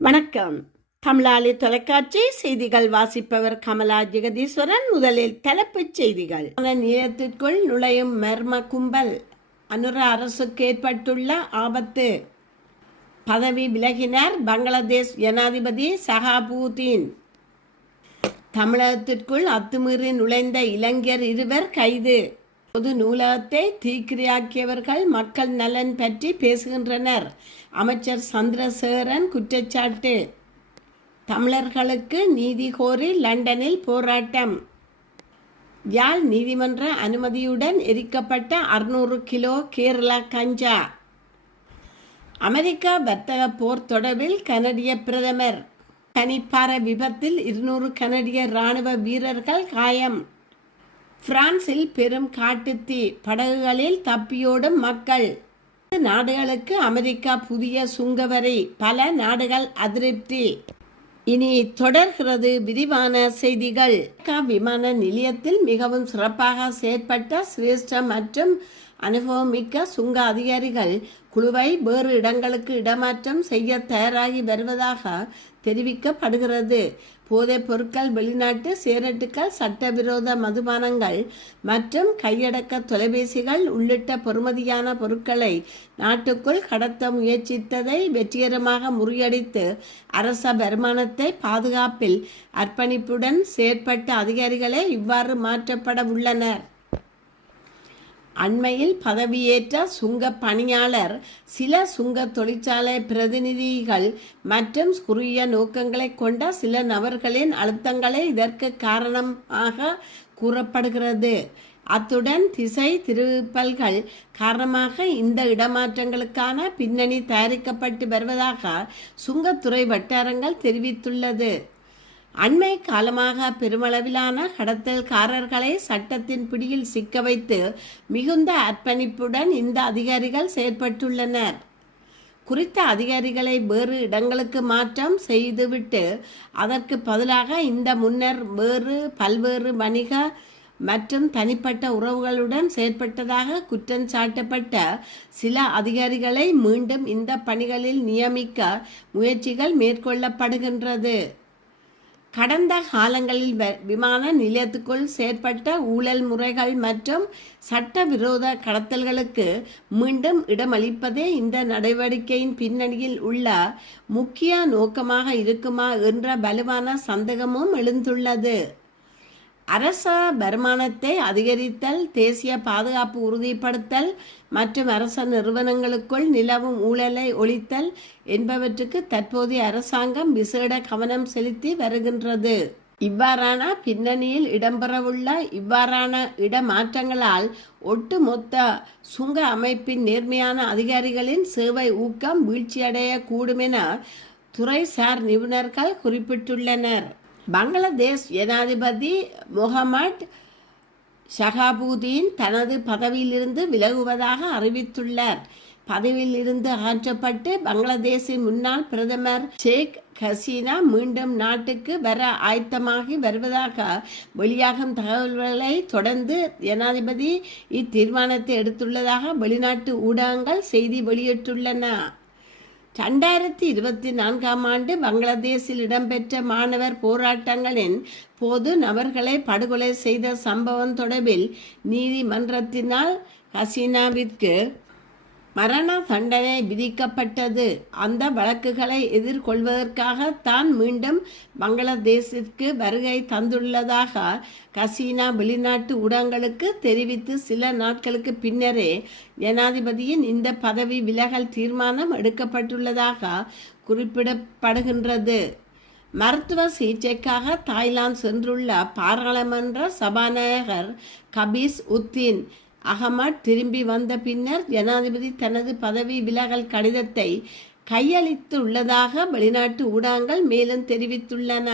வணக்கம். கமலாலி தொலைக்காட்சி செய்திகள் வாசிப்பவர் கமலா ஜெகதீஸ்வரன். முதலில் தலைப்புச் செய்திகள். நிலையத்திற்குள் நுழையும் மர்ம கும்பல். அனுர அரசுக்கு ஏற்பட்டுள்ள ஆபத்து. பதவி விலகினார் பங்களாதேஷ் ஜனாதிபதி ஷஹாபுதீன். தமிழகத்திற்குள் அத்துமீறி நுழைந்த இளைஞர் 2 கைது. பொது நூலகத்தை தீக்கிரையாக்கியவர்கள் மக்கள் நலன் பற்றி பேசுகின்றனர். அமைச்சர் சந்திரசேகரன் குற்றச்சாட்டு. தமிழர்களுக்கு நீதி கோரி லண்டனில் போராட்டம். யாழ் நீதிமன்ற அனுமதியுடன் எரிக்கப்பட்ட 600 கிலோ கேரள கஞ்சா. அமெரிக்கா வர்த்தக போர் தொடர்பில் கனடிய பிரதமர். பனிப்பாறை விபத்தில் 200 கனடிய இராணுவ வீரர்கள் காயம். பிரான்சில் பெரும் காட்டுத்தீ, படகுகளில் தப்பியோடும் மக்கள். நாடுகளுக்கு அமெரிக்கா புதிய சுங்கவரி, பல நாடுகள் அதிருப்தி. இனி தொடர்கிறது விரிவான செய்திகள். விமான நிலையத்தில் மிகவும் சிறப்பாக செயற்பட்ட சிரேஷ்ட மற்றும் அனுபவமிக்க சுங்க அதிகாரிகள் குழுவை வேறு இடங்களுக்கு இடமாற்றம் செய்ய தயாராகி வருவதாக தெரிவிக்கப்படுகிறது. போதைப் பொருட்கள், வெளிநாட்டு சேரட்டுகள், சட்டவிரோத மதுபானங்கள் மற்றும் கையடக்க தொலைபேசிகள் உள்ளிட்ட பெறுமதியான பொருட்களை நாட்டுக்குள் கடத்த முயற்சித்ததை வெற்றிகரமாக முறியடித்து அரச வருமானத்தை பாதுகாப்பில் அர்ப்பணிப்புடன் செயற்பட்ட அதிகாரிகளே இவ்வாறு மாற்றப்பட உள்ளனர். அண்மையில் பதவியேற்ற சுங்க பணியாளர், சில சுங்க தொழிற்சாலை பிரதிநிதிகள் மற்றும் குறுகிய நோக்கங்களை கொண்ட சில நபர்களின் அழுத்தங்களே இதற்கு காரணமாக கூறப்படுகிறது. அத்துடன் திசை திருப்பல்கள் காரணமாக இந்த இடமாற்றங்களுக்கான பின்னணி தயாரிக்கப்பட்டு வருவதாக சுங்கத்துறை வட்டாரங்கள் தெரிவித்துள்ளது. அண்மை காலமாக பெருமளவிலான கடத்தல்காரர்களை சட்டத்தின் பிடியில் சிக்க வைத்து மிகுந்த அர்ப்பணிப்புடன் இந்த அதிகாரிகள் செயற்பட்டுள்ளனர். குறித்த அதிகாரிகளை வேறு இடங்களுக்கு மாற்றம் செய்துவிட்டு அதற்கு பதிலாக இந்த முன்னர் பல்வேறு வணிக மற்றும் தனிப்பட்ட உறவுகளுடன் செயற்பட்டதாக குற்றம் சாட்டப்பட்ட சில அதிகாரிகளை மீண்டும் இந்த பணிகளில் நியமிக்க முயற்சிகள் மேற்கொள்ளப்படுகின்றது. கடந்த காலங்களில் விமான நிலையத்துக்குள் செயற்பட்ட ஊழல் முறைகள் மற்றும் சட்டவிரோத கடத்தல்களுக்கு மீண்டும் இடமளிப்பதே இந்த நடவடிக்கையின் பின்னணியில் உள்ள முக்கிய நோக்கமாக இருக்குமா என்ற வலுவான சந்தேகமும் எழுந்துள்ளது. அரச வருமானத்தை அதிகரித்தல், தேசிய பாதுகாப்பு உறுதிப்படுத்தல் மற்றும் அரச நிறுவனங்களுக்குள் நிலவும் ஊழலை ஒழித்தல் என்பவற்றுக்கு தற்போதைய அரசாங்கம் விசேட கவனம் செலுத்தி வருகின்றது. இவ்வாறான பின்னணியில் இடம்பெறவுள்ள இவ்வாறான இடமாற்றங்களால் ஒட்டுமொத்த சுங்க அமைப்பின் நேர்மையான அதிகாரிகளின் சேவை ஊக்கம் வீழ்ச்சியடைய கூடும் என துறைசார் நிபுணர்கள் குறிப்பிட்டுள்ளனர். பங்களாதேஷ் ஜனாதிபதி முகமது ஷஹாபுதீன் தனது பதவியிலிருந்து விலகுவதாக அறிவித்துள்ளார். பதவியில் இருந்து அகற்றப்பட்டு பங்களாதேஷின் முன்னாள் பிரதமர் ஷேக் ஹசீனா மீண்டும் நாட்டுக்கு வர ஆயத்தமாகி வருவதாக வெளியாகும் தகவல்களை தொடர்ந்து ஜனாதிபதி இத்தீர்மானத்தை எடுத்துள்ளதாக வெளிநாட்டு ஊடகங்கள் செய்தி வெளியிட்டுள்ளன. 2024ஆம் ஆண்டு பங்களாதேஷில் இடம்பெற்ற மாணவர் போராட்டங்களின் போது நபர்களை படுகொலை செய்த சம்பவம் தொடர்பில் நீதிமன்றத்தினால் ஹசீனாவிற்கு மரண தண்டனை விதிக்கப்பட்டது. அந்த வழக்குகளை எதிர்கொள்வதற்காக தான் மீண்டும் பங்களாதேஷிற்கு வருகை தந்துள்ளதாக ஹசீனா வெளிநாட்டு ஊடகங்களுக்கு தெரிவித்து சில நாட்களுக்கு பின்னரே ஜனாதிபதியின் இந்த பதவி விலகல் தீர்மானம் எடுக்கப்பட்டுள்ளதாக குறிப்பிடப்படுகின்றது. மருத்துவ சிகிச்சைக்காக தாய்லாந்து சென்றுள்ள பாராளுமன்ற சபாநாயகர் கபீஸ் உத்தீன் அகமட் திரும்பி வந்த பின்னர் ஜனாதிபதி தனது பதவி விலகல் கடிதத்தை கையளித்துள்ளதாக வெளிநாட்டு ஊடகங்கள் மேலும் தெரிவித்துள்ளன.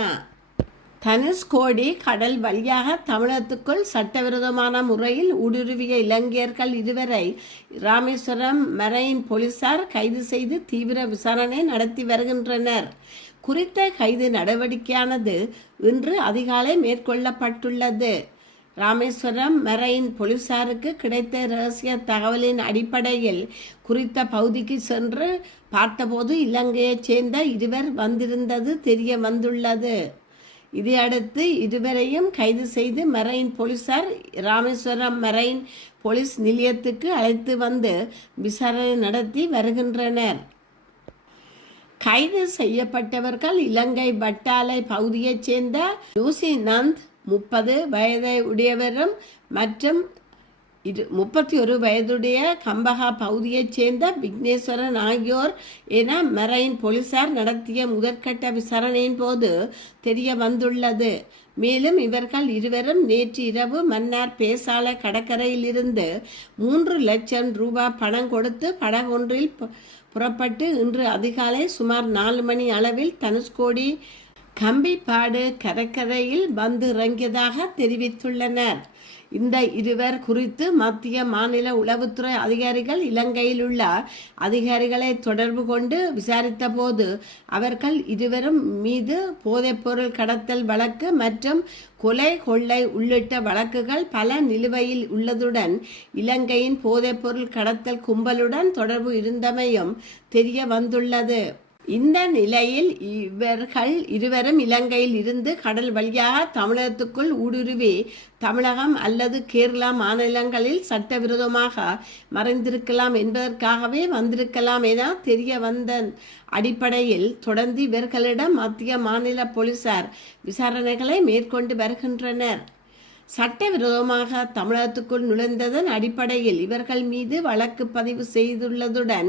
தனுஷ்கோடி கடல் வழியாக தமிழகத்துக்குள் சட்டவிரோதமான முறையில் ஊடுருவிய இலங்கையர்கள் 2 ராமேஸ்வரம் மரைன் போலீசார் கைது செய்து தீவிர விசாரணை நடத்தி வருகின்றனர். குறித்த கைது நடவடிக்கையானது இன்று அதிகாலை மேற்கொள்ளப்பட்டுள்ளது. ராமேஸ்வரம் மெரைன் போலீசாருக்கு கிடைத்த இரகசிய தகவலின் அடிப்படையில் குறித்த பகுதிக்கு சென்று பார்த்தபோது இலங்கையைச் சேர்ந்த இருவர் வந்திருந்தது தெரிய வந்துள்ளது. இதையடுத்து இருவரையும் கைது செய்து மெரைன் போலீசார் ராமேஸ்வரம் மெரைன் போலீஸ் நிலையத்துக்கு அழைத்து வந்து விசாரணை நடத்தி வருகின்றனர். கைது செய்யப்பட்டவர்கள் இலங்கை வட்டாலை பகுதியைச் சேர்ந்த யோசிநந்த் 30 வயதை உடையவரும் மற்றும் 31 வயதுடைய கம்பகா பகுதியைச் சேர்ந்த விக்னேஸ்வரன் ஆகியோர் என மெரைன் போலீசார் நடத்திய முதற்கட்ட விசாரணையின் போது தெரிய வந்துள்ளது. மேலும் இவர்கள் இருவரும் நேற்று இரவு மன்னார் பேசாலை கடற்கரையில் இருந்து 3 லட்சம் ரூபாய் பணம் கொடுத்து படகொன்றில் புறப்பட்டு இன்று அதிகாலை சுமார் 4 மணி அளவில் தனுஷ்கோடி கம்பிப்பாடு கடற்கரையில் வந்து இறங்கியதாக தெரிவித்துள்ளனர். இந்த இருவர் குறித்து மத்திய மாநில உளவுத்துறை அதிகாரிகள் இலங்கையில் உள்ள அதிகாரிகளை தொடர்பு கொண்டு விசாரித்த போது அவர்கள் இருவரும் மீது போதைப்பொருள் கடத்தல் வழக்கு மற்றும் கொலை கொள்ளை உள்ளிட்ட வழக்குகள் பல நிலுவையில் உள்ளதுடன் இலங்கையின் போதைப்பொருள் கடத்தல் கும்பலுடன் தொடர்பு இருந்தமையும் தெரிய வந்துள்ளது. இந்த நிலையில் இவர்கள் இருவரும் இலங்கையில் இருந்து கடல் வழியாக தமிழகத்துக்குள் ஊடுருவி தமிழகம் அல்லது கேரளா மாநிலங்களில் சட்டவிரோதமாக மறைந்திருக்கலாம் என்பதற்காகவே வந்திருக்கலாம் என தெரிய வந்த அடிப்படையில் தொடர்ந்து இவர்களிடம் மத்திய மாநில போலீசார் விசாரணைகளை மேற்கொண்டு வருகின்றனர். சட்டவிரோதமாக தமிழகத்துக்குள் நுழைந்ததன் அடிப்படையில் இவர்கள் மீது வழக்கு பதிவு செய்துள்ளதுடன்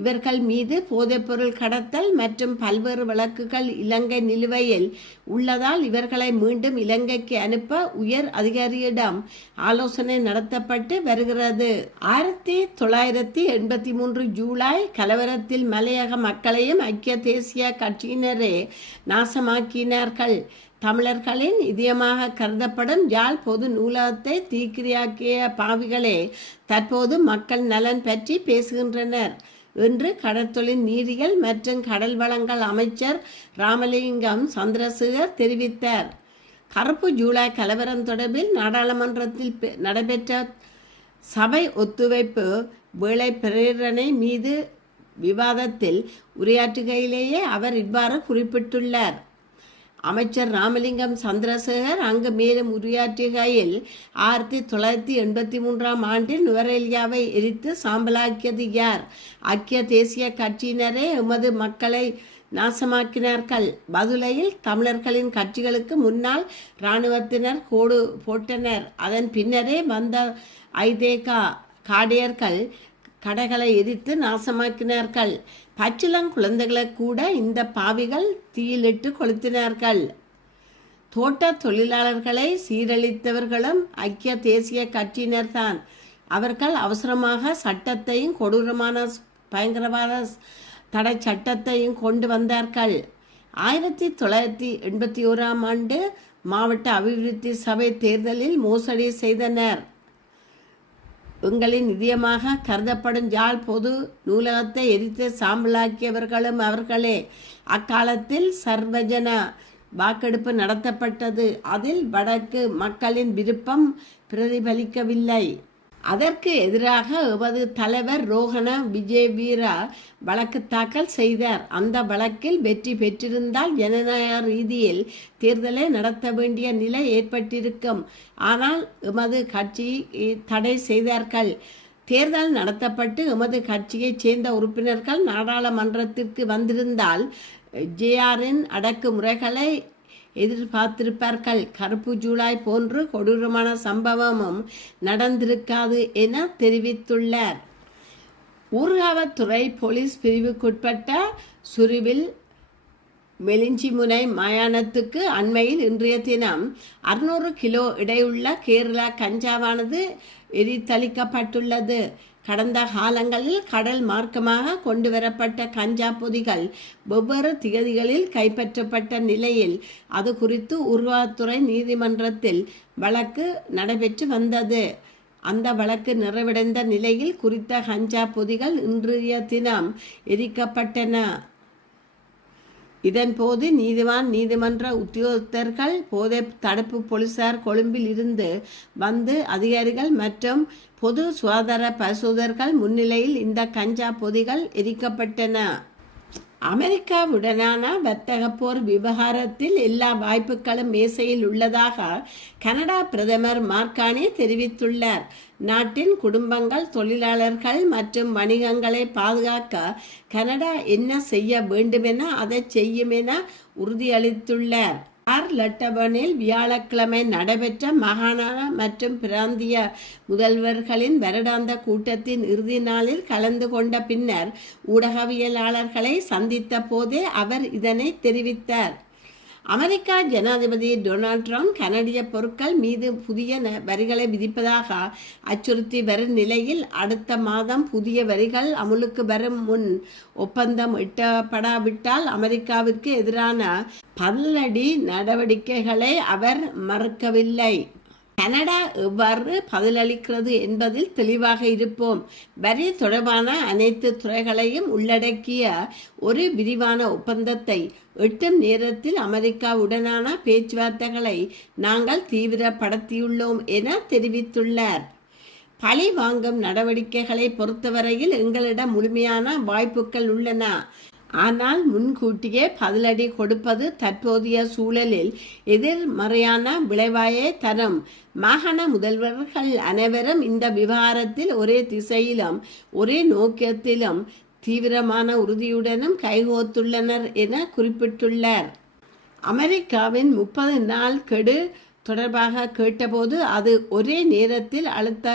இவர்கள் மீது போதைப்பொருள் கடத்தல் மற்றும் பல்வேறு வழக்குகள் இலங்கை நிலுவையில் உள்ளதால் இவர்களை மீண்டும் இலங்கைக்கு அனுப்ப உயர் அதிகாரியிடம் ஆலோசனை நடத்தப்பட்டு வருகிறது. 1983 ஜூலை கலவரத்தில் மலையக மக்களையும் ஐக்கிய தேசிய கட்சியினரே நாசமாக்கினார்கள். தமிழர்களின் இதயமாக கருதப்படும் யாழ் பொது நூலகத்தை தீக்கிரையாக்கிய பாவிகளே தற்போது மக்கள் நலன் பற்றி பேசுகின்றனர் என்று கடற்தொழில் நீரியல் மற்றும் கடல் வளங்கள் அமைச்சர் ராமலிங்கம் சந்திரசேகர் தெரிவித்தார். கருப்பு ஜூலை கலவரம் தொடர்பில் நாடாளுமன்றத்தில் நடைபெற்ற சபை ஒத்துழைப்பு வேளை பிரேரணை மீது விவாதத்தில் உரையாற்றுகையிலேயே அவர் இவ்வாறு குறிப்பிட்டுள்ளார். அமைச்சர் ராமலிங்கம் சந்திரசேகர் அங்கு மேலும் உரையாற்றுகையில் 1983 ஆண்டில் நுவரெலியாவை எரித்து சாம்பலாக்கியது யார்? ஐக்கிய தேசிய கட்சியினரே எமது மக்களை நாசமாக்கினார்கள். பதுளையில் தமிழர்களின் கட்சிகளுக்கு முன்னால் இராணுவத்தினர் கோடு போட்டனர். அதன் பின்னரே வந்த ஐதேகா காடையர்கள் கடைகளை எரித்து நாசமாக்கினார்கள். பச்சிளம் குழந்தைகளை கூட இந்த பாவிகள் தீயிலிட்டு கொளுத்தினார்கள். தோட்ட தொழிலாளர்களை சீரழித்தவர்களும் ஐக்கிய தேசிய கட்சியினர்தான். அவர்கள் அவசரமாக சட்டத்தையும் கொடூரமான பயங்கரவாத தடை சட்டத்தையும் கொண்டு வந்தார்கள். 1981 ஆண்டு மாவட்ட அபிவிருத்தி சபை தேர்தலில் மோசடி செய்தனர். எங்களின் நிதியமாக கருதப்படும் யாழ் பொது நூலகத்தை எரித்து சாம்பலாக்கியவர்களும் அவர்களே. அக்காலத்தில் சர்வஜன வாக்கெடுப்பு நடத்தப்பட்டது. அதில் வடக்கு மக்களின் விருப்பம் பிரதிபலிக்கவில்லை. அதற்கு எதிராக எமது தலைவர் ரோஹண விஜயவீரா வழக்கு தாக்கல் செய்தார். அந்த வழக்கில் வெற்றி பெற்றிருந்தால் ஜனநாயக ரீதியில் தேர்தலை நடத்த வேண்டிய நிலை ஏற்பட்டிருக்கும். ஆனால் எமது கட்சி தடை செய்தார்கள். தேர்தல் நடத்தப்பட்டு எமது கட்சியைச் சேர்ந்த உறுப்பினர்கள் நாடாளுமன்றத்திற்கு வந்திருந்தால் ஜேஆரின் அடக்குமுறைகளை எதிர்பார்த்திருப்பார்கள். கருப்பு ஜூலை போன்று கொடூரமான சம்பவமும் நடந்திருக்காது என தெரிவித்துள்ளார். ஊர்காவத்துறை போலீஸ் பிரிவுக்குட்பட்ட சுருவில் மெலிஞ்சிமுனை மயானத்துக்கு அண்மையில் இன்றைய தினம் 600 கிலோ எடையுள்ள கேரளா கஞ்சாவானது எரித்தளிக்கப்பட்டுள்ளது. கடந்த காலங்களில் கடல் மார்க்கமாக கொண்டு வரப்பட்ட கஞ்சா பொதிகள் வெவ்வேறு திகதிகளில் கைப்பற்றப்பட்ட நிலையில் அது குறித்து ஊர்காவத்துறை நீதிமன்றத்தில் வழக்கு நடைபெற்று வந்தது. அந்த வழக்கு நிறைவடைந்த நிலையில் குறித்த கஞ்சா பொதிகள் இன்றைய தினம் எரிக்கப்பட்டன. இதன்போது நீதிமன்ற உத்தியோகத்தர்கள், போதை தடுப்பு போலீசார் கொழும்பில் இருந்து வந்து அதிகாரிகள் மற்றும் பொது சுகாதார பரிசோதகர்கள் முன்னிலையில் இந்த கஞ்சா பொதிகள் எரிக்கப்பட்டன. அமெரிக்காவுடனான வர்த்தக போர் விவகாரத்தில் எல்லா வாய்ப்புகளும் மேசையில் உள்ளதாக கனடா பிரதமர் மார்க் கார்னி தெரிவித்துள்ளார். நாட்டின் குடும்பங்கள், தொழிலாளர்கள் மற்றும் வணிகங்களை பாதுகாக்க கனடா என்ன செய்ய வேண்டுமென அதை செய்யும் என உறுதியளித்துள்ளார். ஆர்லட்டபனில் வியாழக்கிழமை நடைபெற்ற மாகாண மற்றும் பிராந்திய முதல்வர்களின் வருடாந்த கூட்டத்தின் இறுதி நாளில் கலந்து கொண்ட பின்னர் ஊடகவியலாளர்களை சந்தித்த போதே அவர் இதனை தெரிவித்தார். அமெரிக்கா ஜனாதிபதி டொனால்ட் ட்ரம்ப் கனடிய பொருட்கள் மீது புதிய வரிகளை விதிப்பதாக அச்சுறுத்தி வரும் நிலையில் அடுத்த மாதம் புதிய வரிகள் அமுலுக்கு வரும் முன் ஒப்பந்தம் எட்டப்படாவிட்டால் அமெரிக்காவிற்கு எதிரான பதிலடி நடவடிக்கைகளை அவர் மறுக்கவில்லை. கனடா எவ்வாறு பதிலளிக்கிறது என்பதில் தெளிவாக இருப்போம். வரி தொடர்பான அனைத்து துறைகளையும் உள்ளடக்கிய ஒரு விரிவான ஒப்பந்தத்தை எட்டும் நேரத்தில் அமெரிக்காவுடனான பேச்சுவார்த்தைகளை நாங்கள் தீவிரப்படுத்தியுள்ளோம் என தெரிவித்துள்ளார். பழி வாங்கும் நடவடிக்கைகளை பொறுத்தவரையில் எங்களிடம் முழுமையான வாய்ப்புகள் உள்ளன. ஆனால் முன்கூட்டியே பதிலடி கொடுப்பது தற்போதைய சூழலில் எதிர்மறையான விளைவாயை தரும். மாகாண முதல்வர்கள் அனைவரும் இந்த விவகாரத்தில் ஒரே திசையிலும் ஒரே நோக்கத்திலும் தீவிரமான உறுதியுடனும் கைகோத்துள்ளனர் என குறிப்பிட்டுள்ளார். அமெரிக்காவின் 30 நாள் கெடு தொடர்பாக கேட்டபோது அது ஒரே நேரத்தில் அழுத்த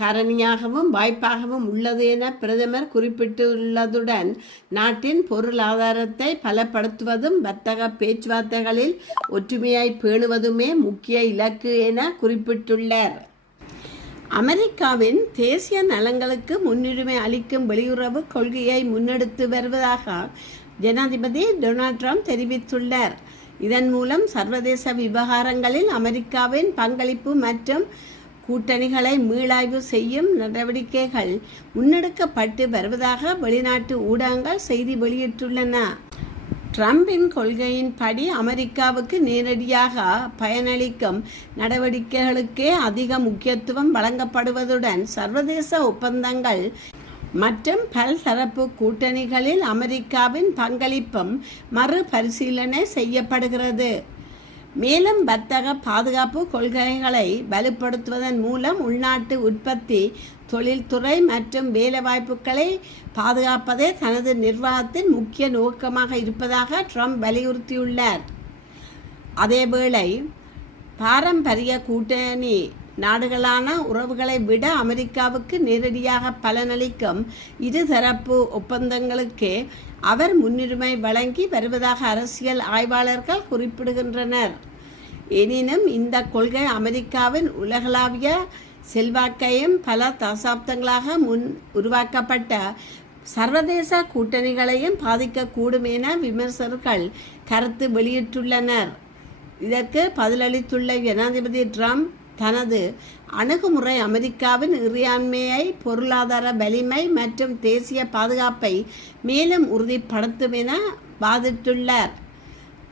காரணியாகவும் வாய்ப்பாகவும் உள்ளது என பிரதமர் குறிப்பிட்டுள்ளதுடன் நாட்டின் பொருளாதாரத்தை பலப்படுத்துவதும் வர்த்தக பேச்சுவார்த்தைகளில் ஒற்றுமையை பேணுவதுமே முக்கிய இலக்கு என குறிப்பிட்டுள்ளார். அமெரிக்காவின் தேசிய நலன்களுக்கு முன்னுரிமை அளிக்கும் வெளியுறவு கொள்கையை முன்னெடுத்து வருவதாக ஜனாதிபதி டொனால்ட் ட்ரம்ப் தெரிவித்துள்ளார். இதன் மூலம் சர்வதேச விவகாரங்களில் அமெரிக்காவின் பங்களிப்பு மற்றும் கூட்டணிகளை மீளாய்வு செய்யும் நடவடிக்கைகள் முன்னெடுக்கப்பட்டு வருவதாக வெளிநாட்டு ஊடகங்கள் செய்தி வெளியிட்டுள்ளன. ட்ரம்பின் கொள்கையின்படி அமெரிக்காவுக்கு நேரடியாக பயனளிக்கும் நடவடிக்கைகளுக்கே அதிக முக்கியத்துவம் வழங்கப்படுவதுடன் சர்வதேச ஒப்பந்தங்கள் மற்றும் பல்தரப்பு கூட்டணிகளில் அமெரிக்காவின் பங்களிப்பும் மறுபரிசீலனை செய்யப்படுகிறது. மேலும் வர்த்தக பாதுகாப்பு கொள்கைகளை வலுப்படுத்துவதன் மூலம் உள்நாட்டு உற்பத்தி, தொழில்துறை மற்றும் வேலைவாய்ப்புகளை பாதுகாப்பதே தனது நிர்வாகத்தின் முக்கிய நோக்கமாக இருப்பதாக ட்ரம்ப் வலியுறுத்தியுள்ளார். அதேவேளை பாரம்பரிய கூட்டணி நாடுகளான உறவுகளை விட அமெரிக்காவுக்கு நேரடியாக பலனளிக்கும் இருதரப்பு ஒப்பந்தங்களுக்கே அவர் முன்னுரிமை வழங்கி வருவதாக அரசியல் ஆய்வாளர்கள் குறிப்பிடுகின்றனர். எனினும் இந்த கொள்கை அமெரிக்காவின் உலகளாவிய செல்வாக்கையும் பல தசாப்தங்களாக உருவாக்கப்பட்ட சர்வதேச கூட்டணிகளையும் பாதிக்கக்கூடும் என விமர்சகர்கள் கருத்து வெளியிட்டுள்ளனர். இதற்கு பதிலளித்துள்ள ஜனாதிபதி ட்ரம்ப் தனது அணுகுமுறை அமெரிக்காவின் இறையாண்மையை, பொருளாதார வலிமை மற்றும் தேசிய பாதுகாப்பை மேலும் உறுதிப்படுத்தும் என வாதிட்டுள்ளார்.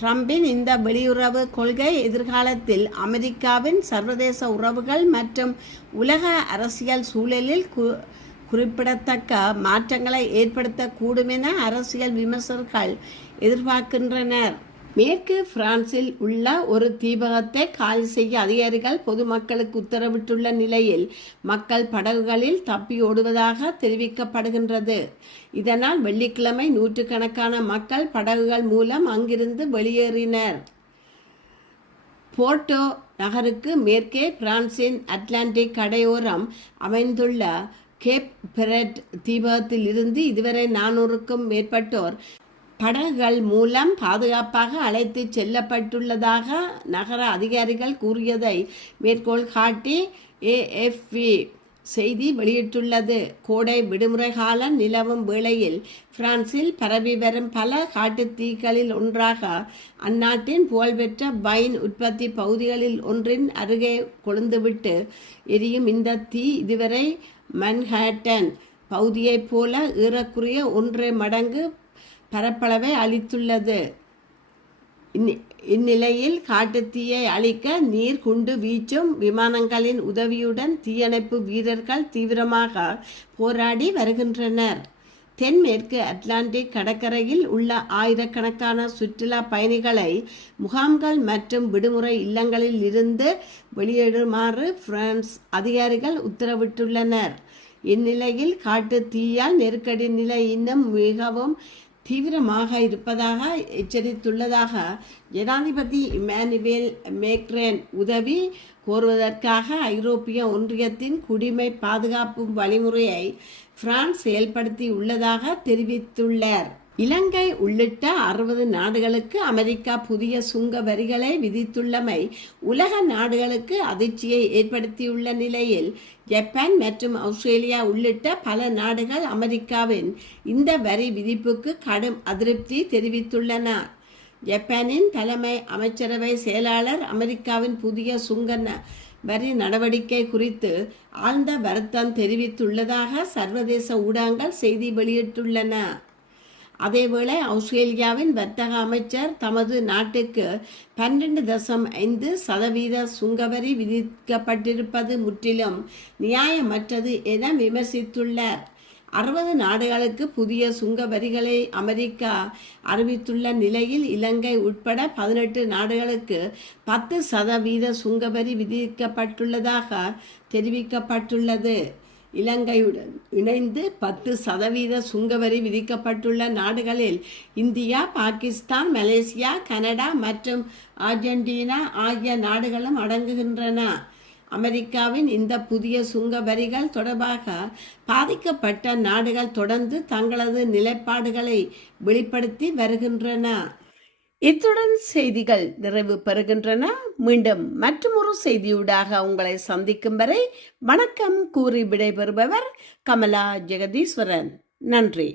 ட்ரம்பின் இந்த வெளியுறவு கொள்கை எதிர்காலத்தில் அமெரிக்காவின் சர்வதேச உறவுகள் மற்றும் உலக அரசியல் சூழலில் குறிப்பிடத்தக்க மாற்றங்களை ஏற்படுத்தக்கூடும் என அரசியல் விமர்சகர்கள் எதிர்பார்க்கின்றனர். மேற்கு பிரான்சில் உள்ள ஒரு தீபகத்தை காலி செய்ய அதிகாரிகள் பொதுமக்களுக்கு உத்தரவிட்டுள்ள நிலையில் மக்கள் படகுகளில் தப்பி ஓடுவதாக தெரிவிக்கப்படுகின்றது. இதனால் வெள்ளிக்கிழமை நூற்றுக்கணக்கான மக்கள் படகுகள் மூலம் அங்கிருந்து வெளியேறினர். போர்ட்டோ நகருக்கு மேற்கே பிரான்சின் அட்லாண்டிக் கடையோரம் அமைந்துள்ள கேப் பெரெட் தீபகத்தில் இருந்து இதுவரை 400க்கும் மேற்பட்டோர் படகுகள் மூலம் பாதுகாப்பாக அழைத்து செல்லப்பட்டுள்ளதாக நகர அதிகாரிகள் கூறியதை மேற்கோள் காட்டி AFP செய்தி வெளியிட்டுள்ளது. கோடை விடுமுறை காலம் நிலவும் வேளையில் பிரான்சில் பரவி வரும் பல காட்டுத்தீக்களில் ஒன்றாக அந்நாட்டின் புகழ்பெற்ற வைன் உற்பத்தி பகுதிகளில் ஒன்றின் அருகே கொழுந்துவிட்டு எரியும் இந்த தீ இதுவரை மன்ஹாட்டன் பகுதியைப் போல ஏறக்குறைய 1.5 மடங்கு பரப்பளவை அளித்துள்ளது. இந்நிலையில் காட்டுத்தீயை அழிக்க நீர் குண்டு வீச்சும் விமானங்களின் உதவியுடன் தீயணைப்பு வீரர்கள் தீவிரமாக போராடி வருகின்றனர். தென்மேற்கு அட்லாண்டிக் கடற்கரையில் உள்ள ஆயிரக்கணக்கான சுற்றுலா பயணிகளை முகாம்கள் மற்றும் விடுமுறை இல்லங்களில் இருந்து வெளியேறுமாறு பிரான்ஸ் அதிகாரிகள் உத்தரவிட்டுள்ளனர். இந்நிலையில் காட்டு தீயால் நெருக்கடி நிலை இன்னும் மிகவும் தீவிரமாக இருப்பதாக எச்சரித்துள்ளதாக ஜனாதிபதி இமானுவேல் மேக்ரன் உதவி கோருவதற்காக ஐரோப்பிய ஒன்றியத்தின் குடிமை பாதுகாப்பு வழிமுறையை பிரான்ஸ் செயல்படுத்தி உள்ளதாக தெரிவித்துள்ளார். இலங்கை உள்ளிட்ட 60 நாடுகளுக்கு அமெரிக்கா புதிய சுங்க வரிகளை விதித்துள்ளமை உலக நாடுகளுக்கு அதிர்ச்சியை ஏற்படுத்தியுள்ள நிலையில் ஜப்பான் மற்றும் ஆஸ்திரேலியா உள்ளிட்ட பல நாடுகள் அமெரிக்காவின் இந்த வரி விதிப்புக்கு கடும் அதிருப்தி தெரிவித்துள்ளன. ஜப்பானின் தலைமை அமைச்சரவை செயலாளர் அமெரிக்காவின் புதிய சுங்க வரி நடவடிக்கை குறித்து ஆழ்ந்த வருத்தம் தெரிவித்துள்ளதாக சர்வதேச ஊடகங்கள் செய்தி வெளியிட்டுள்ளன. அதேவேளை ஆஸ்திரேலியாவின் வர்த்தக அமைச்சர் தமது நாட்டுக்கு 12.5% சுங்கவரி விதிக்கப்பட்டிருப்பது முற்றிலும் நியாயமற்றது என விமர்சித்துள்ளார். 60 நாடுகளுக்கு புதிய சுங்க வரிகளை அமெரிக்கா அறிவித்துள்ள நிலையில் இலங்கை உட்பட 18 நாடுகளுக்கு 10% சுங்கவரி விதிக்கப்பட்டுள்ளதாக தெரிவிக்கப்பட்டுள்ளது. இலங்கையுடன் இணைந்து 10% சுங்கவரி விதிக்கப்பட்டுள்ள நாடுகளில் இந்தியா, பாகிஸ்தான், மலேசியா, கனடா மற்றும் அர்ஜென்டினா ஆகிய நாடுகளும் அடங்குகின்றன. அமெரிக்காவின் இந்த புதிய சுங்க வரிகள் தொடர்பாக பாதிக்கப்பட்ட நாடுகள் தொடர்ந்து தங்களது நிலைப்பாடுகளை வெளிப்படுத்தி வருகின்றன. இத்துடன் செய்திகள் நிறைவு பெறுகின்றன. மீண்டும் மற்றொரு செய்தியூடாக உங்களை சந்திக்கும் வரை வணக்கம் கூறி விடைபெறுபவர் கமலா ஜெகதீஸ்வரன். நன்றி.